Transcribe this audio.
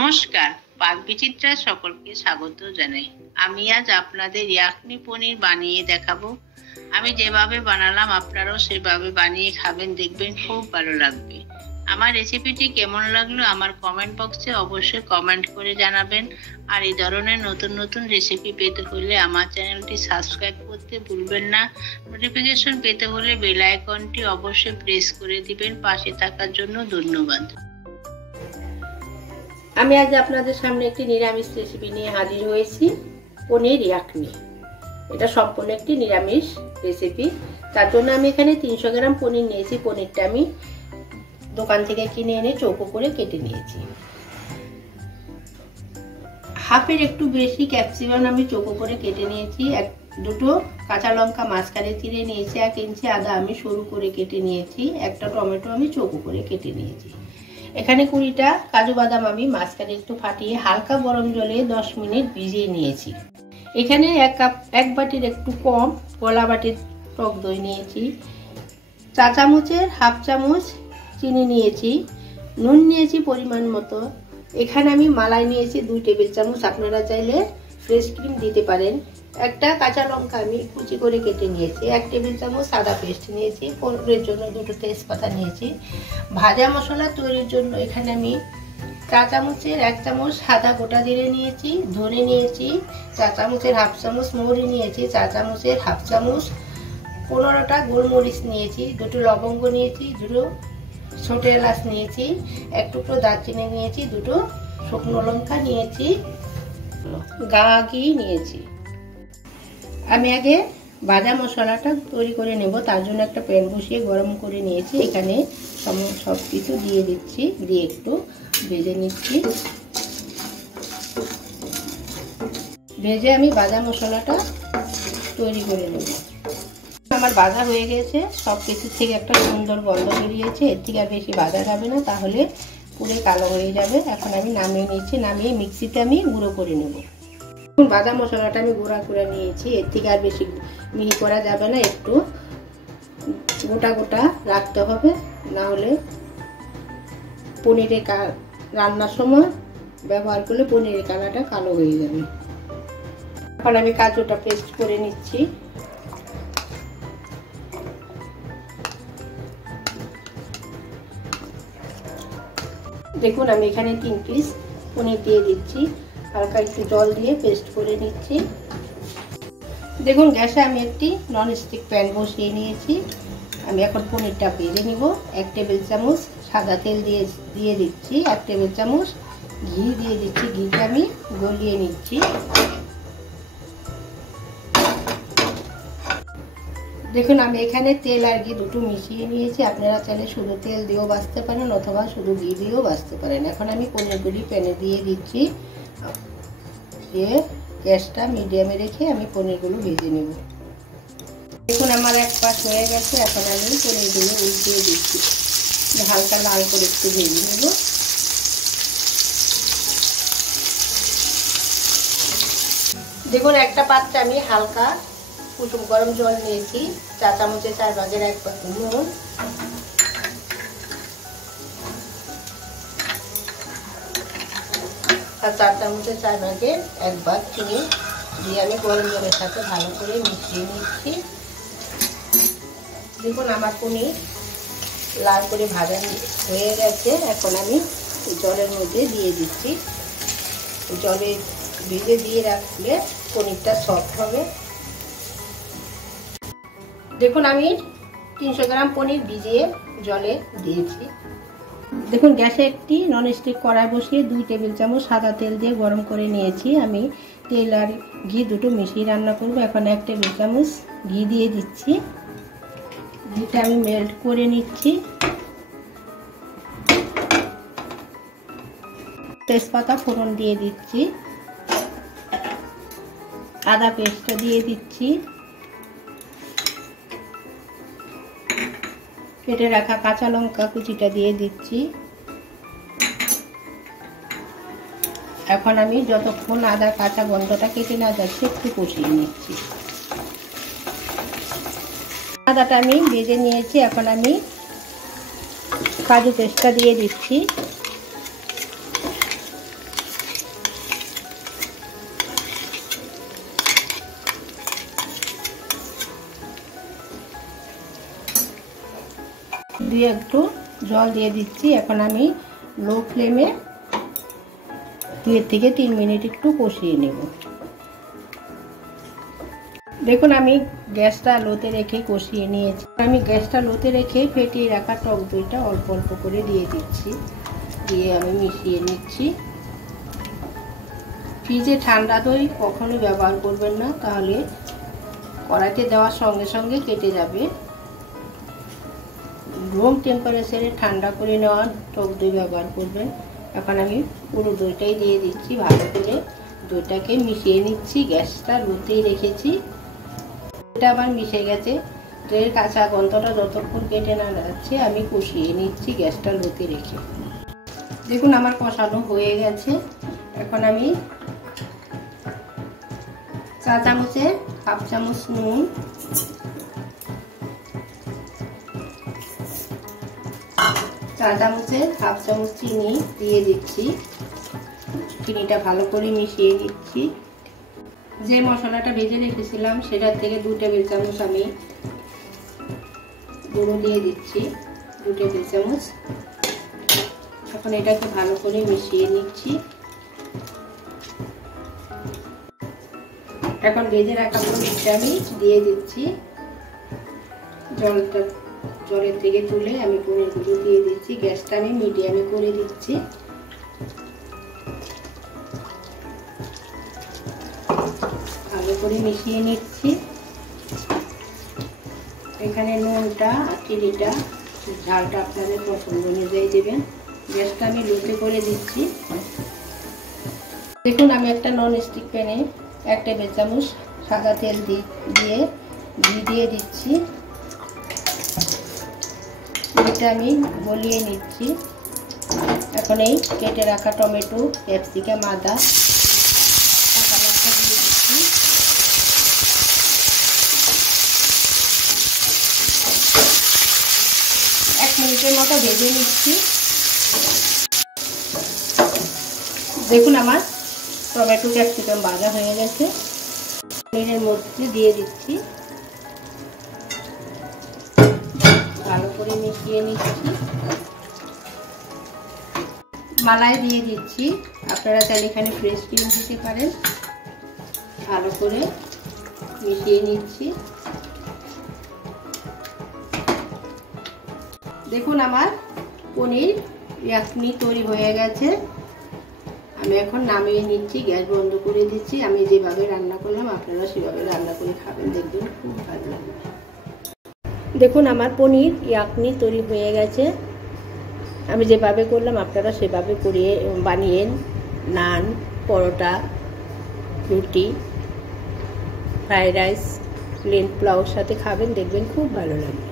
নমস্কার, পাকবিচিত্রা সকলকে স্বাগত জানাই। আমি আজ আপনাদের ইয়াখনি পনির বানিয়ে দেখাবো। আমি যেভাবে বানালাম আপনারাও সেভাবে বানিয়ে খাবেন, দেখবেন খুব ভালো লাগবে। আমার রেসিপিটি কেমন লাগলো আমার কমেন্ট বক্সে অবশ্যই কমেন্ট করে জানাবেন। আর এই ধরনের নতুন নতুন রেসিপি পেতে হলে আমার চ্যানেলটি সাবস্ক্রাইব করতে ভুলবেন না। নোটিফিকেশন পেতে হলে বেল আইকনটি অবশ্যই প্রেস করে দিবেন। পাশে থাকার জন্য ধন্যবাদ। আমি আজ আপনাদের সামনে একটি নিরামিষ রেসিপি নিয়ে হাজির হয়েছি, পনির ইয়াখনি। এটা সম্পূর্ণ একটি নিরামিষ রেসিপি। তার জন্য আমি এখানে 300 গ্রাম পনির নিয়েছি। পনিরটা আমি দোকান থেকে কিনে এনে চৌকো করে কেটে নিয়েছি। হাফের একটু বেশি ক্যাপসিকাম আমি চৌকো করে কেটে নিয়েছি। দুটো কাঁচা লঙ্কা মাঝখানে চিড়ে নিয়েছি। 1 ইঞ্চি আদা আমি সরু করে কেটে নিয়েছি। একটা টমেটো আমি চৌকো করে কেটে নিয়েছি। এখানে 20টা কাজু বাদাম আমি মাঝখানে একটু ফাটিয়ে হালকা গরম জলে 10 মিনিট ভিজিয়ে নিয়েছি। এখানে 1 বাটির একটু কম গলা বাটির টক দই নিয়েছি। চা চামচের হাফ চামচ চিনি নিয়েছি। নুন নিয়েছি পরিমাণ মতো। এখানে আমি মালাই নিয়েছি 2 টেবিল চামচ। আপনারা চাইলে ফ্রেশ ক্রিম দিতে পারেন। একটা কাঁচা লঙ্কা আমি কুচি করে কেটে নিয়েছি। 1 টেবিল চামচ আদা পেস্ট নিয়েছি। পনিরের জন্য 2টো তেজপাতা নিয়েছি। ভাজা মশলা তৈরির জন্য এখানে আমি চা চামচের 1 চামচ সাদা গোটা জিরে নিয়েছি, ধনে নিয়েছি, চা চামচের হাফ চামচ মৌরি নিয়েছি, চা চামচের হাফ চামচ 15টা গোলমরিচ নিয়েছি, 2টো লবঙ্গ নিয়েছি, 2টো ছোট এলাচ নিয়েছি, 1 টুকরো দারচিনি নিয়েছি, 2টো শুকনো লঙ্কা নিয়েছি, ঘি নিয়েছি। আমি আগে ভাজা মশলাটা তৈরি করে নেব। তার জন্য একটা প্যান বসিয়ে গরম করে নিয়েছি। এখানে সব কিছু দিয়ে দিচ্ছি, দিয়ে একটু ভেজে নিচ্ছি। ভেজে আমি ভাজা মশলাটা তৈরি করে নেব। আমার ভাজা হয়ে গেছে। সব কিছু থেকে একটা সুন্দর গন্ধ বেরিয়েছে। এর থেকে আর বেশি ভাজা যাবে না, তাহলে পুরো কালো হয়ে যাবে। এখন আমি নামিয়ে নিচ্ছি। নামিয়ে মিক্সিতে আমি গুঁড়ো করে নেব। ভাজা মশলাটা আমি গুঁড়া করে নিয়েছি। এর থেকে আর বেশি মিহি করা যাবে না, একটু গোটা গোটা রাখতে হবে, না হলে পনিরের রান্নার সময় ব্যবহার করলে পনিরের কালারটা কালো হয়ে যাবে। এখন আমি কাজুটা পেস্ট করে নিচ্ছি। দেখুন আমি এখানে 3 পিস পনির দিয়ে দিচ্ছি। হালকা একটু জল দিয়ে পেস্ট করে নিচ্ছি। দেখুন গ্যাসে আমি একটি ননস্টিক প্যান বসিয়ে নিয়েছি। আমি এখন পনিরটা ভেজে নিব। 1 টেবিল চামচ সাদা তেল দিয়ে দিচ্ছি। 1 টেবিল চামচ ঘি দিয়ে দিচ্ছি। ঘিটা আমি গলিয়ে নিচ্ছি। দেখুন আমি এখানে তেল আর ঘি দুটো মিশিয়ে নিয়েছি। আপনারা চাইলে শুধু তেল দিয়েও ভাজতে পারেন অথবা শুধু ঘি দিয়েও ভাজতে পারেন। এখন আমি পনিরগুলি প্যানে দিয়ে দিচ্ছি। দিয়ে গ্যাসটা মিডিয়ামে রেখে আমি পনিরগুলো ভেজে নেব। দেখুন আমার এক পাশ হয়ে গেছে। এখন আমি পনিরগুলো উল্টিয়ে দিচ্ছি। হালকা লাল করে একটু ভেজে নেব। দেখুন একটা পাত্রে আমি হালকা কুসুম গরম জল নিয়েছি। চা চামচের 4 ভাগের 1 ভাগ নুন, আর 4 চামচের 4 ভাগের 1 ভাগ চিনি দিয়ে আমি গরম জলের সাথে ভালো করে মিশিয়ে নিচ্ছি। দেখুন আমার পনির লাল করে ভাজা হয়ে গেছে। এখন আমি জলের মধ্যে দিয়ে দিচ্ছি। জলে ভিজে দিয়ে রাখলে পনিরটা সফট হবে। দেখুন আমি 300 গ্রাম পনির ভিজিয়ে জলে দিয়েছি। দেখুন গ্যাসে একটি ননস্টিক কড়াই বসিয়ে 2 টেবিল চামচ সাদা তেল দিয়ে গরম করে নিয়েছি। আমি তেল আর ঘি দুটো মিশিয়ে রান্না করব। এখন 1 টেবিল চামচ ঘি দিয়ে দিচ্ছি। ঘিটা আমি মেল্ট করে নিচ্ছি। তেজপাতা ফোড়ন দিয়ে দিচ্ছি। আদা পেস্টটা দিয়ে দিচ্ছি। কেটে রাখা কাঁচা লঙ্কা কুচিটা দিয়ে দিচ্ছি। এখন আমি যতক্ষণ আদা কাঁচা গন্ধটা কেটে না যাচ্ছে একটু কষিয়ে নিচ্ছি। আদাটা আমি ভেজে নিয়েছি। এখন আমি কাজু পেস্টটা দিয়ে দিচ্ছি। দুই একটু জল দিয়ে দিচ্ছি। এখন আমি লো ফ্লেমে 2 থেকে 3 মিনিট একটু কষিয়ে নেব। দেখুন আমি গ্যাসটা লোতে রেখে কষিয়ে নিয়েছি। আমি গ্যাসটা লোতে রেখে ফেটিয়ে রাখা টক দইটা অল্প অল্প করে দিয়ে দিচ্ছি, দিয়ে আমি মিশিয়ে নিচ্ছি। ফ্রিজে ঠান্ডা দই কখনো ব্যবহার করবেন না, তাহলে কড়াইতে দেওয়ার সঙ্গে সঙ্গে কেটে যাবে। রুম টেম্পারেচারে ঠান্ডা করে নেওয়া টক দই ব্যবহার করবেন। এখন আমি পুরো দইটাই দিয়ে দিচ্ছি, ভালো করে দইটাকে মিশিয়ে নিচ্ছি। গ্যাসটা লোতেই রেখেছি। এটা আমার মিশে গেছে। দইয়ের কাঁচা গন্ধটা যতক্ষণ কেটে না যাচ্ছে আমি কষিয়ে নিচ্ছি গ্যাসটা লোতে রেখে। দেখুন আমার কষানো হয়ে গেছে। এখন আমি চা চামচে হাফ চামচ নুন, চা চামচের হাফ চামচ চিনি দিয়ে দিচ্ছি। চিনিটা ভালো করে মিশিয়ে দিচ্ছি। যে মশলাটা ভেজে রেখেছিলাম সেটার থেকে 2 টেবিল চামচ আমি গুঁড়ো দিয়ে দিচ্ছি, 2 টেবিল চামচ। এখন এটাকে ভালো করে মিশিয়ে নিচ্ছি। এখন ভেজে রাখা পনিরটা আমি দিয়ে দিচ্ছি। জলের থেকে তুলে আমি পনিরগুলো দিয়ে দিচ্ছি। গ্যাসটা আমি মিডিয়ামে করে দিচ্ছি। ভালো করে মিশিয়ে নিচ্ছি। এখানে নুনটা আর চিনিটা ঝালটা আপনাদের পছন্দ অনুযায়ী দেবেন। গ্যাসটা আমি লোতে করে দিচ্ছি। দেখুন আমি একটা নন স্টিক প্যানে 1 টেবিল চামচ সাদা তেল দিয়ে ঘি দিয়ে দিচ্ছি। এটা আমি গলিয়ে নিচ্ছি। এখন এই কেটে রাখা টমেটো, ক্যাপসিকাম, আদা, কাঁচা লঙ্কা দিয়ে দিচ্ছি। এক মিনিটের মতো ভেজে নিচ্ছি। দেখুন আমার টমেটো ক্যাপসিকাম ভাজা হয়ে গেছে। পনিরের মধ্যে দিয়ে দিচ্ছি, ভালো করে মিশিয়ে নিচ্ছি। মালাই দিয়ে দিচ্ছি। আপনারা চাইলে এখানে ফ্রেশ ক্রিম দিতে পারেন। ভালো করে মিশিয়ে নিচ্ছি। দেখুন আমার পনির ইয়াখনি তৈরি হয়ে গেছে। আমি এখন নামিয়ে নিচ্ছি, গ্যাস বন্ধ করে দিচ্ছি। আমি যেভাবে রান্না করলাম আপনারা সেভাবে রান্না করে খাবেন, দেখবেন খুব ভালো লাগবে। দেখুন আমার পনির ইয়াখনি তৈরি হয়ে গেছে। আমি যেভাবে করলাম আপনারা সেভাবে করিয়ে বানিয়ে নান, পরোটা, রুটি, ফ্রাইড রাইস, প্লেন পোলাওর সাথে খাবেন, দেখবেন খুব ভালো লাগবে।